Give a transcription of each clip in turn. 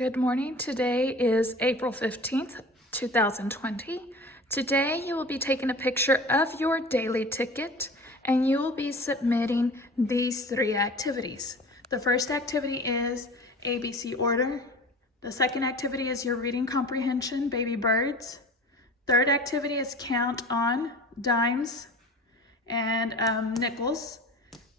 Good morning. Today is April 15th, 2020. Today you will be taking a picture of your daily ticket and you will be submitting these 3 activities. The first activity is ABC order. The second activity is your reading comprehension, baby birds. Third activity is count on dimes and nickels.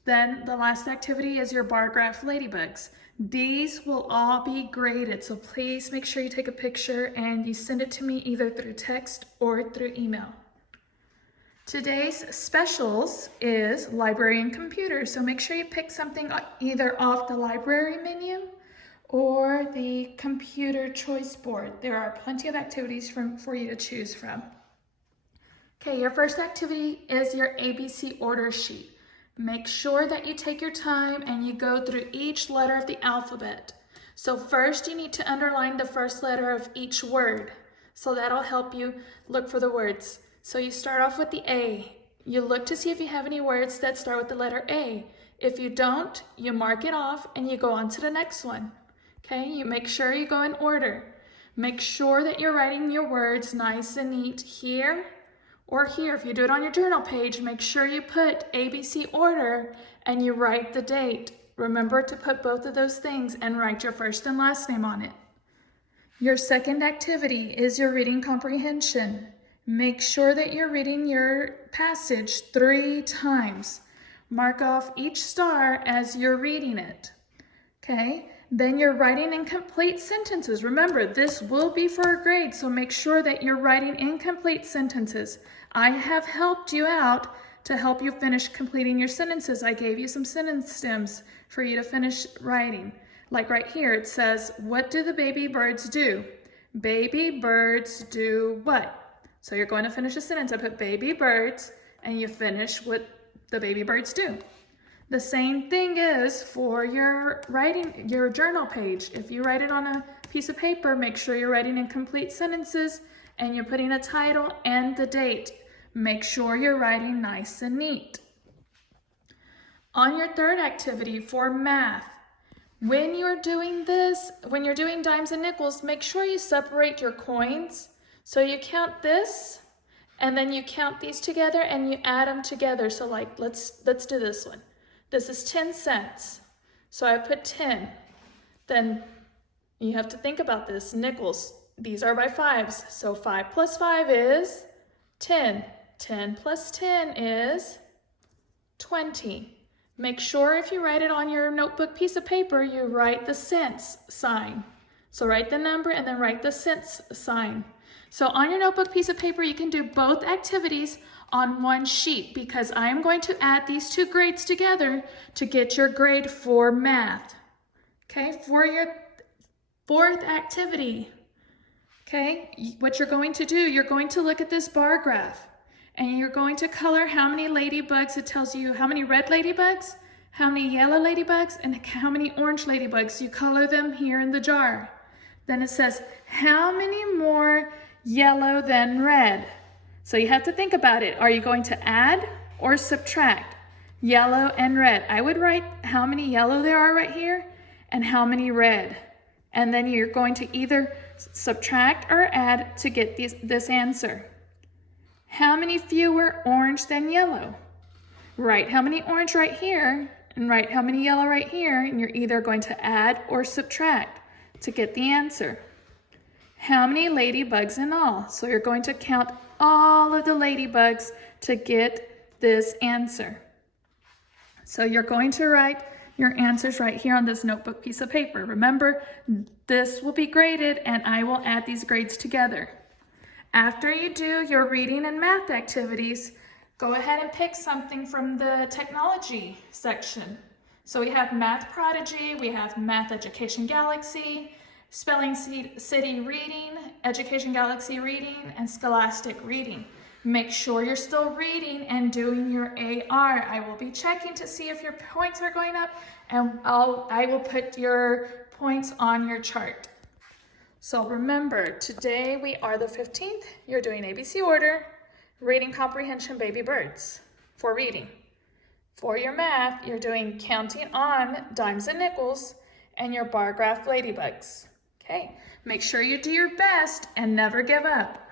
Then the last activity is your bar graph ladybugs. These will all be graded, so please make sure you take a picture and you send it to me either through text or through email. Today's specials is library and computer, so make sure you pick something either off the library menu or the computer choice board. There are plenty of activities for you to choose from. Okay, your first activity is your ABC order sheet. Make sure that you take your time and you go through each letter of the alphabet. So first you need to underline the first letter of each word. So that'll help you look for the words. So you start off with the A. You look to see if you have any words that start with the letter A. If you don't, you mark it off and you go on to the next one. Okay, you make sure you go in order. Make sure that you're writing your words nice and neat here or here. If you do it on your journal page, make sure you put ABC order and you write the date. Remember to put both of those things and write your first and last name on it. Your second activity is your reading comprehension. Make sure that you're reading your passage 3 times. Mark off each star as you're reading it. Okay, then you're writing incomplete sentences. Remember, this will be for a grade, so make sure that you're writing incomplete sentences. I have helped you out to help you finish completing your sentences. I gave you some sentence stems for you to finish writing. Like right here, it says, what do the baby birds do? Baby birds do what? So you're going to finish a sentence. I put baby birds, and you finish what the baby birds do. The same thing is for your writing, your journal page. If you write it on a piece of paper, make sure you're writing in complete sentences and you're putting a title and the date. Make sure you're writing nice and neat. On your third activity for math, when you're doing this, when you're doing dimes and nickels, make sure you separate your coins. So you count this and then you count these together and you add them together. So like, let's do this one. This is 10 cents. So I put 10. Then you have to think about this. Nickels, these are by 5s. So 5 plus 5 is 10. 10 plus 10 is 20. Make sure if you write it on your notebook piece of paper, you write the cents sign. So write the number and then write the cents sign. So on your notebook piece of paper, you can do both activities on one sheet because I am going to add these 2 grades together to get your grade for math. Okay, for your fourth activity, okay, what you're going to do, you're going to look at this bar graph and you're going to color how many ladybugs. It tells you how many red ladybugs, how many yellow ladybugs, and how many orange ladybugs. You color them here in the jar. Then it says, how many more yellow than red? So you have to think about it. Are you going to add or subtract yellow and red? I would write how many yellow there are right here and how many red. And then you're going to either subtract or add to get this answer. How many fewer orange than yellow? Write how many orange right here and write how many yellow right here, and you're either going to add or subtract to get the answer. How many ladybugs in all? So you're going to count all of the ladybugs to get this answer. So you're going to write your answers right here on this notebook piece of paper. Remember, this will be graded and I will add these grades together. After you do your reading and math activities, go ahead and pick something from the technology section. So we have Math Prodigy, we have Math Education Galaxy, Spelling City Reading, Education Galaxy Reading, and Scholastic Reading. Make sure you're still reading and doing your AR. I will be checking to see if your points are going up, and I will put your points on your chart. So remember, today we are the 15th. You're doing ABC order, reading comprehension, baby birds for reading. For your math, you're doing counting on dimes and nickels and your bar graph ladybugs. Okay, make sure you do your best and never give up.